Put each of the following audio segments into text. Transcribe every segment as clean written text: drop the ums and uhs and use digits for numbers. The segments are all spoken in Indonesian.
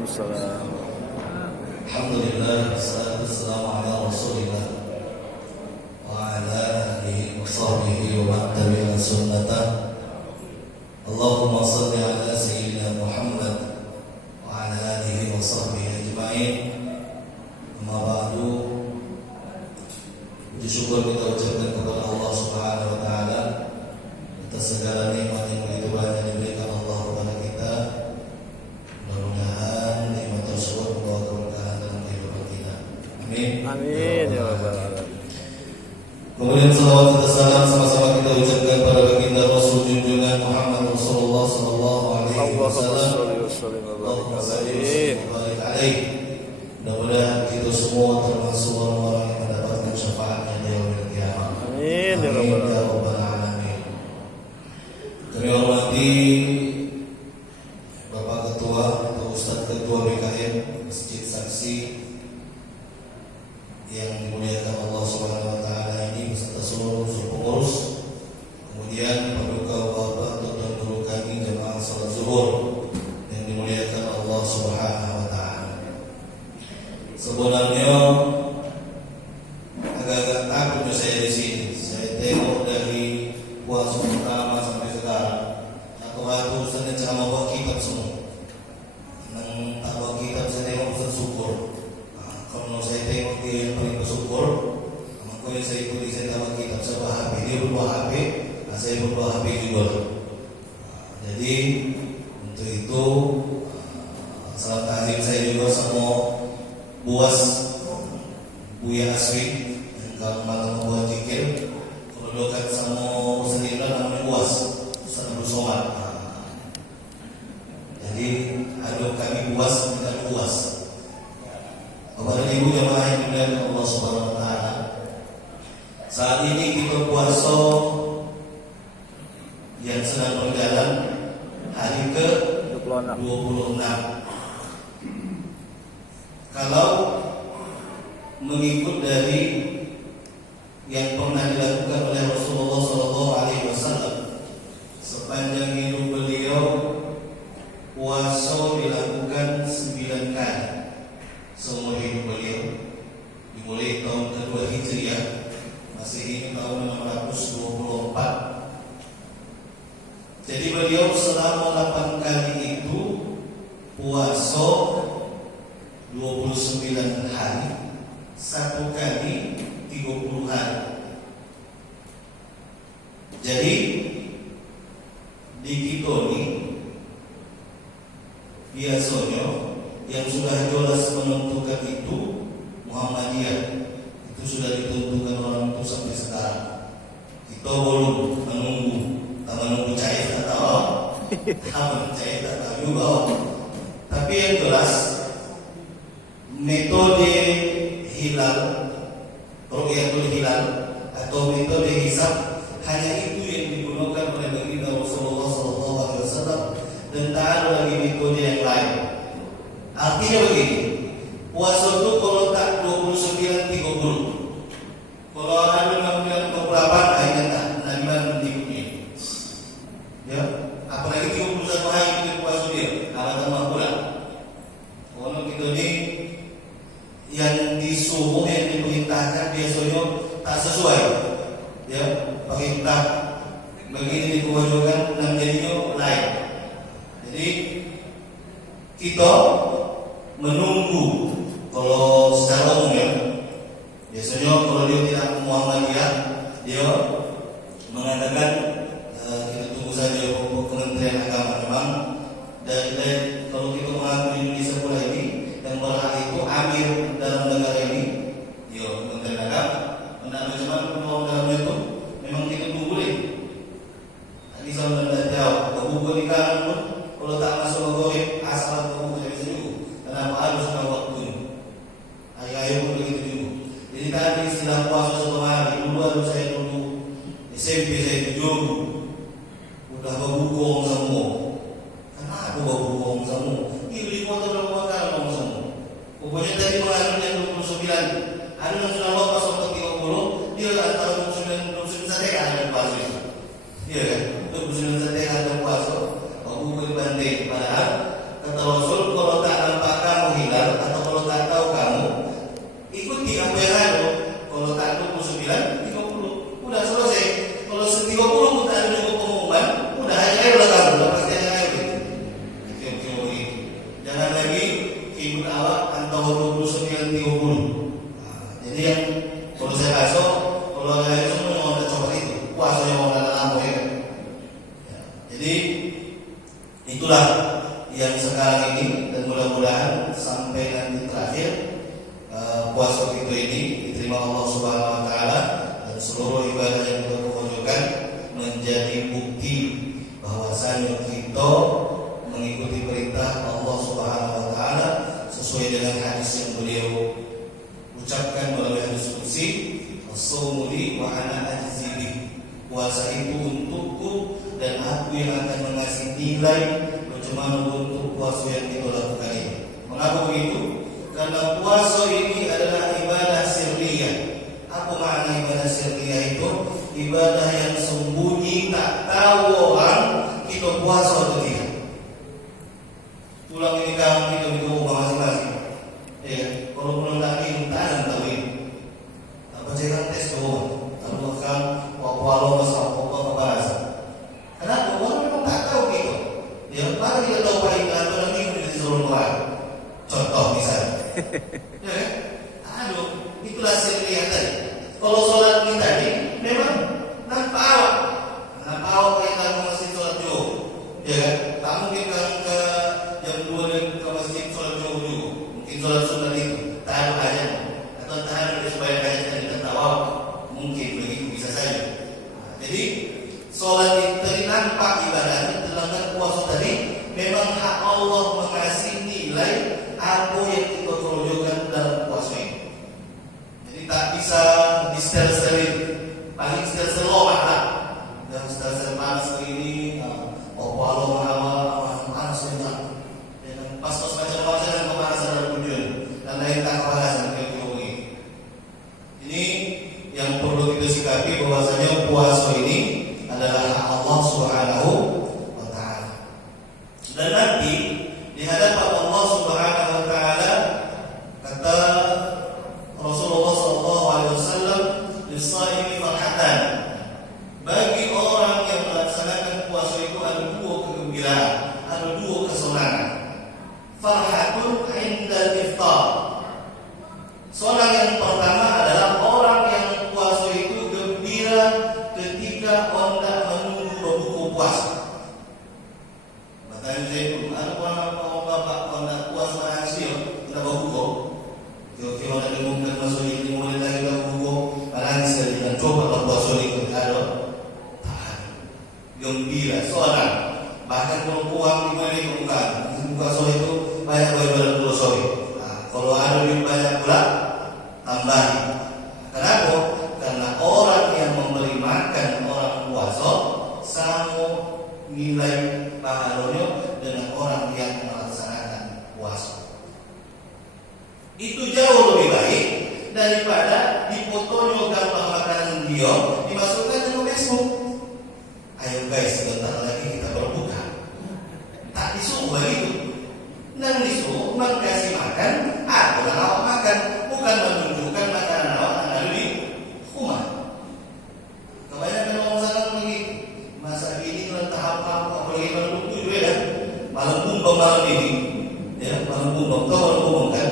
Waalaikumsalam. Alhamdulillah, wassalatu wassalamu ala Rasulillah wa ala alihi wa sahbihi wa man tabi'a sunnatah. Allahumma shalli ala sayyidina Muhammad wa ala alihi wa sahbihi ajma'in. Amma ba'du. Puji syukur kita ucapkan kepada Allah Subhanahu wa taala atas segala nikmat yang begitu banyak diberikan Allah kepada kita. Mudah-mudahan nikmat tersebut membawa keberkahan dalam kehidupan kita. Amin. Amin ya rabbal alamin. Kemudian salawat dan salam sama-sama kita ucapkan pada baginda Rasul junjungan Muhammad Rasulullah sallallahu alaihi wasallam. Allahumma shalli wa barik alaihi. Mudah-mudahan kita semua termasuk orang-orang yang mendapatkan syafaatnya di yaumil qiyamah. Amin ya rabbal alamin. Kami hormati Bapak Ketua atau Ustadz Ketua BKM Masjid Saksi yang dimuliakan Allah Subhanahu wa taala ini beserta seluruh pengurus. Kemudian Paduka Bapak atau Tuan Guru kami jemaah salat zuhur yang dimuliakan Allah Subhanahu wa taala. Sebenarnya agak-agak takut saya di sini. Saya tengok dari puasa pertama sampai sekarang. Atau saya ceramah bawa kitab semua. Nang tak bawa kitab saya tengok Ustaz syukur. Kalau saya tengok dia yang paling bersyukur, maka yang saya ikuti saya tak bawa kitab, saya bawa HP. Dia berbawa HP, saya berbawa HP juga. Jadi untuk itu salam takzim saya juga sama Buas Buya Asri yang kalau malam membuat zikir. Kalau dekat sama sendiri namanya Buas Ustaz Abdul Somad. Jadi ada kami Buas bukan Buas. Bapak dan Ibu jemaah yang dimuliakan Allah Subhanahu wa taala. Saat ini kita puasa yang sedang berjalan hari ke 26. Kalau mengikut dari yang pernah dilakukan oleh Rasulullah SAW sepanjang hidup beliau, puasa dilakukan 9 kali seumur hidup beliau, dimulai tahun kedua Hijriah, Masehi tahun 624. Jadi beliau selama 8 kali itu puasa 29 hari, 1 kali 30 hari. Jadi di kita ini biasanya yang sudah jelas menentukan itu Muhammadiyah. Itu sudah ditentukan orang itu sampai sekarang. Kita belum menunggu cair tak tahu, cair tak tahu juga. Tapi yang jelas metode hilal, ru'yatul hilal atau metode hisab hanya itu yang digunakan oleh baginda Rasulullah SAW dan tak ada lagi metode yang lain. Artinya begini, puasa itu kalau tak 29-30, kalau ada 58 akhirnya tak nadiman mengikuti. Ya, apalagi 31 hari kita puasa dia, akan tambah bulan. Kalau kita ni yang disuruh, yang diperintahkan biasanya tak sesuai. Ya, perintah begini dikewajiban dan jadinya lain. Jadi kita menunggu. Kalau secara umum ya, biasanya kalau dia tidak Muhammadiyah, dia mengatakan kita tunggu saja Kementerian Agama memang. Dan kalau kita mengaku di Indonesia pula ini yang berhak itu amir dalam negara ini, ya Kementerian Agama. Mendak macam penuh dalam itu, memang kita tunggu deh. Tadi saya tidak tahu, kebuka di kanan pun kalau tak masuk maghrib asal kebuka bisa juga. Kenapa harus ada waktu? Ayah pun begitu juga. Jadi tadi istilah puasa 1 hari, dulu saya dulu SMP saya 7 udah berbukong semua. Kenapa berbukong semua? Ini di kota berapa kali semua. Pokoknya tadi mengajunya 29. Ada yang sudah lopas untuk 30, dia antara 29 saja ada puasa. Iya kan? 29 saja ada puasa. Aku berbanding padahal kata Rasul kalau tak nampak Itulah yang sekarang ini, dan mudah-mudahan sampai nanti terakhir puasa kita ini diterima Allah Subhanahu wa taala, dan seluruh ibadah yang kita tunjukkan menjadi bukti bahwasanya kita mengikuti perintah Allah Subhanahu wa taala sesuai dengan hadis yang beliau ucapkan melalui hadis qudsi, as-shaumu li wa ana ajzi bih. Puasa itu untukku dan aku yang akan mengasih nilai bagaimana untuk puasa yang kita lakukan ini. Mengapa begitu? Karena puasa ini adalah ibadah sirriyah. Apa makna ibadah sirriyah itu? Ibadah yang sembunyi, tak tahu orang kita puasa atau tidak. Pulang ini kamu kita di rumah masing-masing. Ya, kalau pulang lagi minta tahu ini. Apa jangan tes doang. Kalau kan walau bersama bahasa. Kenapa? Orang memang tak tahu gitu. Ya, mana kita tahu paling atau nanti kita disuruh keluar. Contoh misalnya. Ya, aduh, itulah sirriyah tadi. Kalau sholat ini tadi memang nampak awak kita ke masjid sholat juhur. Ya kan? Tak mungkin ke jam 2 dan ke masjid sholat juhur juga. Mungkin sholat sunat itu tak ada hajat atau tak ada supaya hajat tadi tak tahu. Mungkin begitu bisa saja. Jadi sholat itu tadi nampak ibadahnya, sedangkan puasa tadi memang hak Allah mengasih nilai apa yang kita tunjukkan dalam puasa ini. Jadi tak bisa di-stel-stelin, paling stel-stel lomah lah. Dan stel-stel panas begini, Allah maha panas memang. Pas-pas baca-baca dan kepanasan dan tujuan dan lain tak kepanasan ini. Ini yang perlu kita sikapi bahwasanya puasa ini adalah hak Allah Subhanahu wa taala. Dan nanti di hadapan Allah Subhanahu wa taala kata Rasulullah sallallahu alaihi wasallam, "Lis-shaimi farhatan." Bagi orang yang melaksanakan puasa itu ada dua kegembiraan, ada dua kesenangan. Farhatun 'inda iftar. Soal yang pertama adalah orang yang puasa itu gembira ketika hendak menunggu berbuka puasa. Bertanya saya itu, ada orang bapak hendak puasa manusia tidak berbuka. Kira-kira ada mungkin masuk ini mulai lagi tak berbuka, menangis dan coba berpuasa ini ada. Tahan, gembira seorang. Bahkan kalau uang diberi bukan puasa itu banyak beribadah dulu sore. Kalau ada lebih banyak pula tambah. Kenapa? Karena orang yang memberi makan orang puasa sama nilai pahalanya dengan orang yang melaksanakan puasa. Itu jauh lebih baik daripada dipotonya gambar makanan dia dimasukkan ke Facebook. Ayo guys, sebentar lagi kita berbuka. Tak disuruh begitu. Dan disuruh kasih makan, aku nak awak makan, bukan menunjukkan makanan awak ada di rumah. Kebanyakan orang sana begitu. Masa ini dalam tahap apa? Apalagi malam itu juga ya. Malam bumbang malam ini, ya malam bumbang. Tahu malam bumbang kan?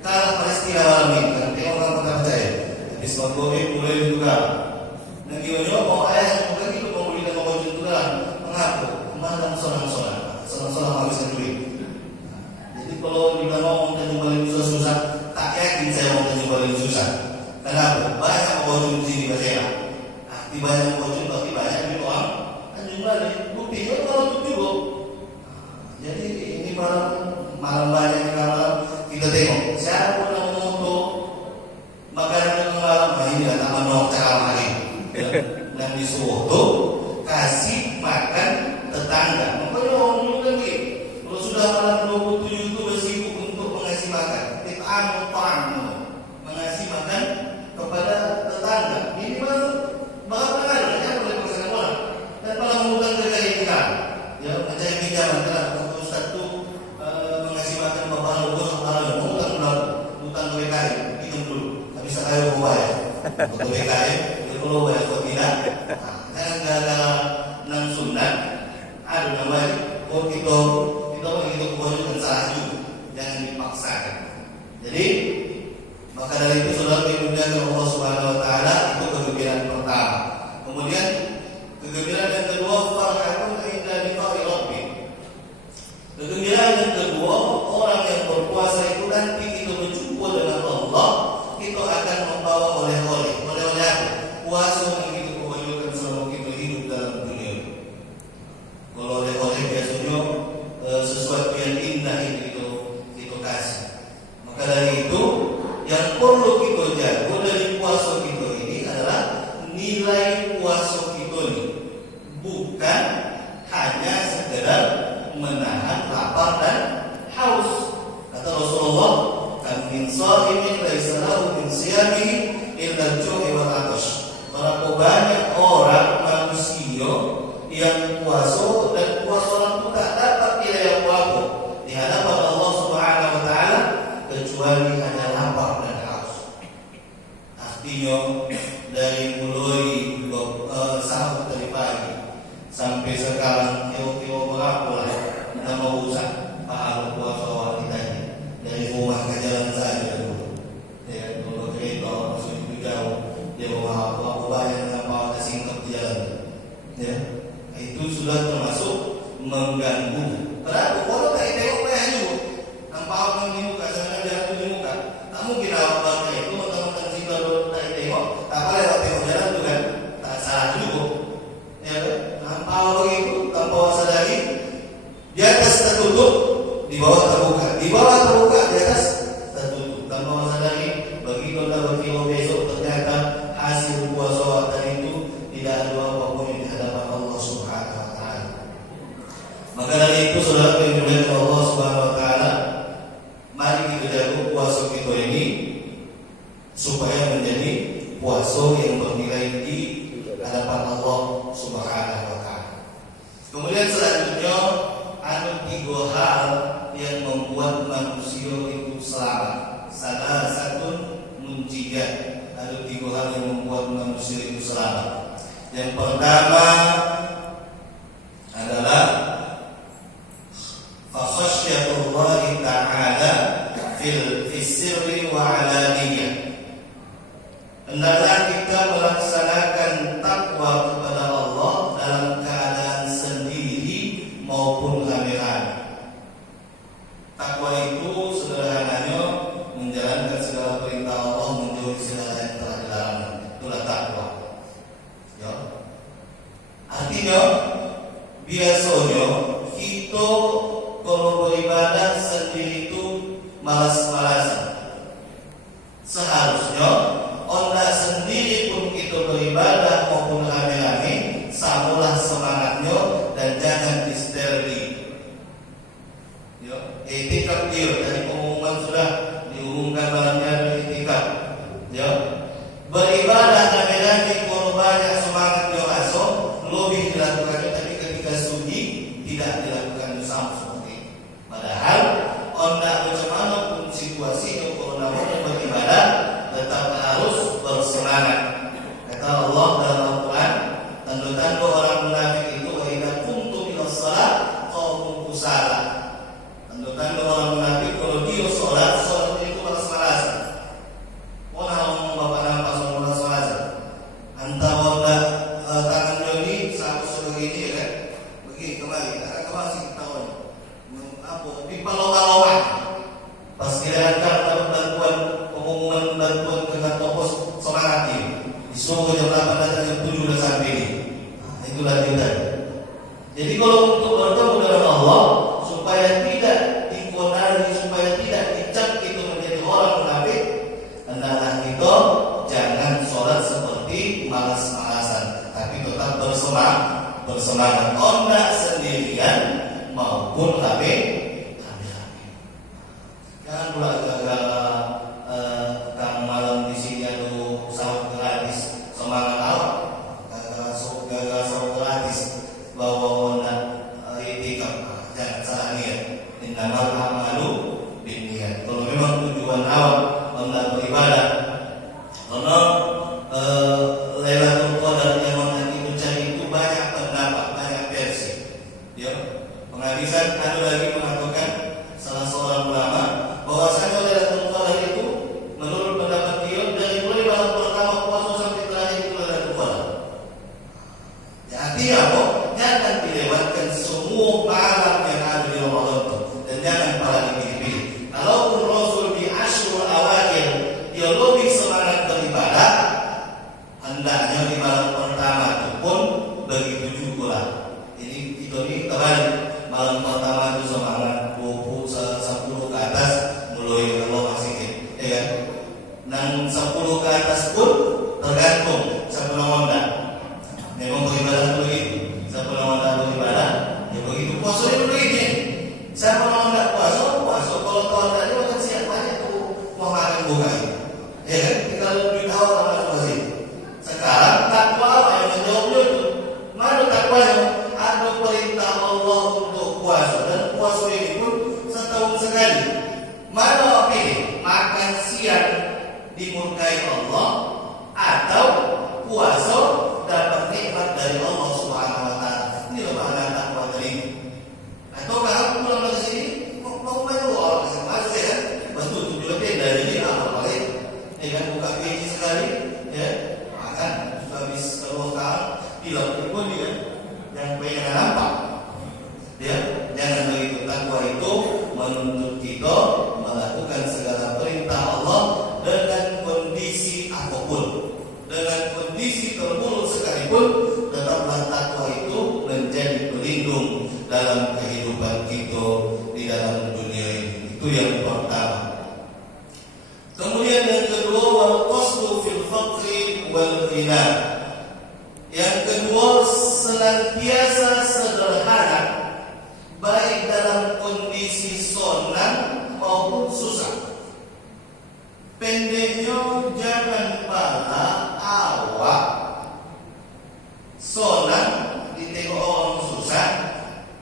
Kalau Palestina malam ini, kan tengok orang tak percaya. Habis maghrib mulai juga. Nanti banyak mau ayah bukan itu mau beli dan mau jual juga. Mengapa? Malam solang habiskan duit. Kalau dibilang mau paling susah, tak yakin saya mau paling susah. Kenapa? Banyak bocor di sini bahasa. Arti banyak bocor berarti banyak di orang. Tanjung Balik, buktinya kalau itu juga. Jadi ini malam banyak malam kita tengok siapa yang mau makanan yang malam ini datang menolak cara lagi. Dan disuruh tuh kasih makan tetangga. Makanya orang dulu kan gitu. Kalau sudah malam 27 itu bersibuk untuk mengasih makan. Mengasih makan kepada tetangga. Ini berapa kali mereka boleh pasangan orang dan malah mengutang ke gaya kita. Ya, mencari pinjaman karena Ustaz itu mengasih makan bapak lalu mengutang utang ke BKI hitung dulu. Tak bisa kayu mau bayar. Untuk BKI, dia perlu bayar kok tidak. Jangan gara-gara nang sunat. Aduh namanya, kok kita begitu kewajiban salah juga. Jangan dipaksakan. Jadi maka dari itu saudara dimuliakan Allah Subhanahu wa taala, itu kegembiraan pertama. Kemudian kegembiraan yang kedua, farhatun inda liqa'i rabbi. menahan lapar dan haus. Kata Rasulullah, "Kam min sha'imin laisa lahu min siyamihi illa al-ju'i wal 'atash." Berapa banyak orang manusia yang puasa dan puasa orang itu tak dapat nilai yang apa di hadapan Allah Subhanahu wa taala kecuali hanya lapar dan haus. Artinya dari mulai sahur dari pagi sampai sekarang kira-kira berapa lah kita mau usah pahala puasa kita ini dari rumah ke jalan saja dulu. Ya, kalau kereta masuk itu jauh, dia bawa berapa banyak apa ada singkap di jalan. Ya, itu sudah termasuk mengganggu. Kenapa? Kalau tak tengok payah juga. Nampak orang di muka, sana jalan di muka. Tak mungkin awak itu teman-teman sih kalau tak tengok, tak apa lewat tengok jalan tu kan, tak salah juga. Ya, nampak orang itu tanpa sadari di atas tertutup, di bawah terbuka, di bawah terbuka, di atas tertutup. Tanpa sadari begitu besok ternyata hasil puasa tadi itu tidak ada apapun yang di hadapan Allah Subhanahu wa taala. Maka dari itu saudara yang dimuliakan Allah Subhanahu wa taala, mari kita jaga puasa kita ini supaya menjadi puasa yang bernilai di hadapan Allah Subhanahu wa taala. Kemudian selanjutnya ada 3 hal yang membuat manusia itu selamat. Salah satu munjiat. Ada 3 hal yang membuat manusia itu selamat. Yang pertama adalah khasyyatullahi ta'ala fil sirri wa alaniyah. Hendaklah kita melaksanakan takwa kepada Allah dalam keadaan sendiri maupun rame-rame. Takwa itu sederhananya menjalankan segala perintah Allah, menjauhi segala yang telah dilarang. Itulah takwa. Ya. Artinya biasanya kita kalau beribadah sendiri itu malas-malasan. Seharusnya orang sendiri pun kita beribadah maupun rame-rame, samalah semangatnya dan jangan disterili. Ya, etikap dia dari pengumuman sudah diumumkan malamnya etikap. Ya, beribadah rame-rame kalau banyak semangat dia masuk, lebih dilakukannya, tapi ketika sunyi tidak dilakukan sama seperti itu. Padahal orang macam mana pun situasi kalau namanya beribadah tetap harus bersemangat. Kata Allah dalam Al-Quran, tanda-tanda orang munafik itu wa idza qumtum ila shalah qamu kusala. Tanda-tanda orang munafik kalau dia salat itu malas-malasan. Orang bapak nampak sama malas-malasan. Antara orang tangan joni satu sebegini ya kan. Begini kemari, ada kemasi tahun. Apa? Di palong-palongan. Pas kira-kira dapat bantuan pengumuman bantuan ke kantor pos semangat ini. Disuruh jam 8 datang jam 7 sudah sampai ini. Nah, itulah kita. Jadi kalau untuk bertemu dengan Allah supaya tidak dikodari, supaya tidak dicap itu menjadi orang munafik, hendaklah kita jangan sholat seperti malas-malasan, tapi tetap bersemangat. Tidak sendirian maupun rame. Jangan pula gara-gara tang malam di sini ada sahur gratis, semangat awak. Gara-gara sahur gratis bawa nak etikap, jangan salah niat. Innamal a'malu binniyat. Kalau memang tujuan awak hendak beribadah, karena Lailatul Qadar yang nanti itu cari itu banyak pendapat, banyak versi. Ya, penghadisan ada lagi mengatakan salah seorang ulama bahwasanya Lailatul Qadar itu menurut pendapat dia dari mulai malam pertama puasa sampai terakhir itu Lailatul Qadar. Ya, artinya apa? Jangan dilewatkan semua malam yang ada di Ramadan itu, dan jangan pala dipilih-pilih. Kalaupun Rasul di Ashrul Awakhir dia lebih semangat beribadah, hendaknya di malam pertama itu pun begitu juga lah. Ini kembali malam pertama itu semangat 20 10 ke atas mulai puasa, dan puasa ini pun setahun sekali. Mana pilih? Makan siang dimurkai Allah atau puasa dapat nikmat dari Allah Subhanahu wa taala. Ini loh makna takwa tadi. Atau kalau pulang dari sini mau main orang ke sana ya kan? Betul tujuannya dari ini apa balik? Ya kan buka PC sekali ya. Makan habis kalau sekarang bilang pun dia yang pengen nampak. Ya, jangan begitu. Takwa itu menuntut kita melakukan segala perintah Allah dengan kondisi apapun, dengan kondisi terburuk sekalipun, tetaplah takwa itu menjadi pelindung dalam kehidupan kita di dalam dunia ini. Itu yang pertama. Kemudian yang kedua, wal qasdu fil faqri wal ghina. Yang kedua, senantiasa sederhana, baik dalam kondisi sonang maupun susah. Pendeknya jangan pala awak sonang ditengok orang susah,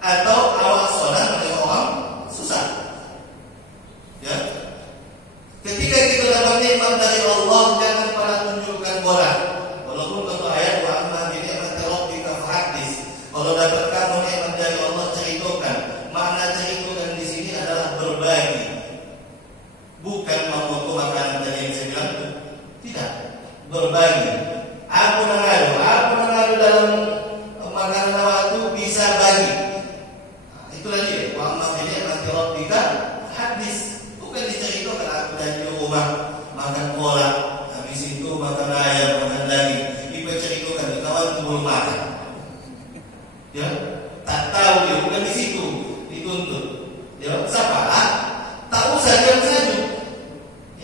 atau awak sonang ditengok orang susah. Ya, ketika kita dapat nikmat dari Allah, jangan pala tunjukkan bola. Walaupun tentu ayat wa amma bi ni'mati rabbika fahaddits. Kalau dapat kamu nikmat dari Allah, ceritakan. Makna ceritakan di sini adalah berbagi, bukan memutu makanan tadi yang saya bilang. Tidak, berbagi. Aku mengalu dalam makanan awak itu bisa bagi. Itulah dia. Wa amma bi ni'mati rabbika fahaddits. Bukan diceritakan aku dari rumah makan bola, habis itu makan ayam, makan daging. Diceritakan kawan itu belum makan. Ya, tak tahu dia, bukan di situ dituntut. Ya, siapa? Tak usah diam saja.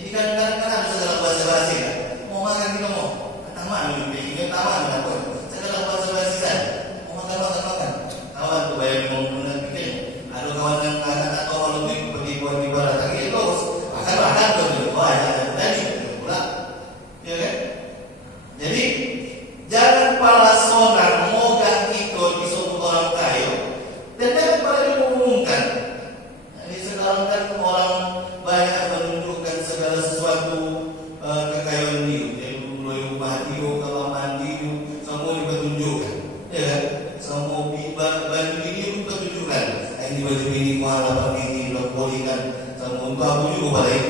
Ini kan kadang-kadang segala bahasa-bahasa kan. Mau makan kita mau. Taman dulu, bikin taman apa? Segala bahasa-bahasa saja. Mau makan. Kawan tu bayar mau pikir. Ada kawan yang tak tahu kalau tu pergi buat di barat lagi itu makan tu. Wah, ada tadi pula. Ya kan? Jadi jangan pala sonang mogah kita disuruh orang kaya, dan jangan pala diumumkan. Ini sekarang kan orang banyak menunjukkan segala sesuatu kekayaan dia. Dari mulai rumah dia, kelamaan dia, semua dipertunjukkan. Ya kan? Semua baju ini dipertunjukkan. Ini baju ini mahal, apa ini, bolehkan. Semua aku juga balik.